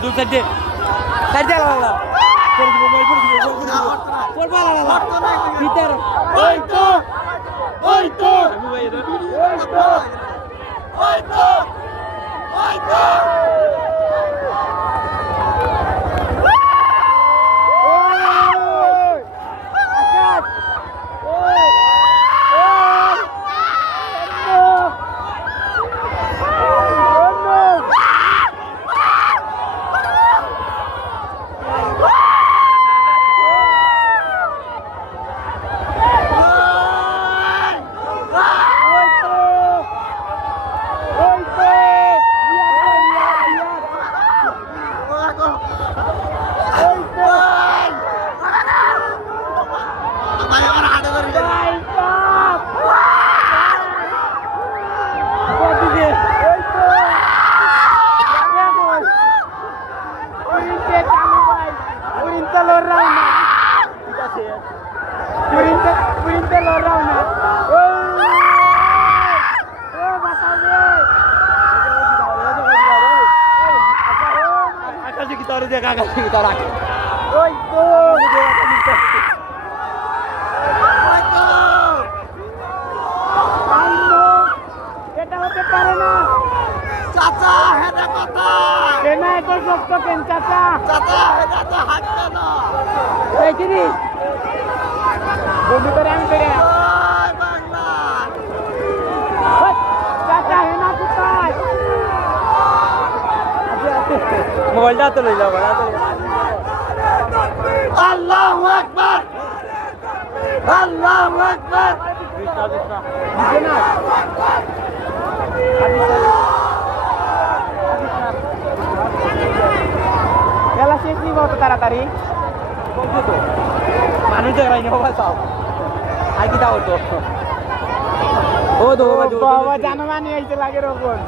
দু সাইডে সাইডে লাগলা করে দিব করবা লাগলা ভিতর ওই তো ওই তো ওই তো ওই তো ওই তো মোবাইলটা তো লই যাও আল্লাহু আকবার আল্লাহু আকবার খেলা শেষ নিব তো তাড়াতাড়ি মানুষ যাই না বাবা সব আর কি দাও তো ও দো বাবা জানো মানি আইতে লাগে রকম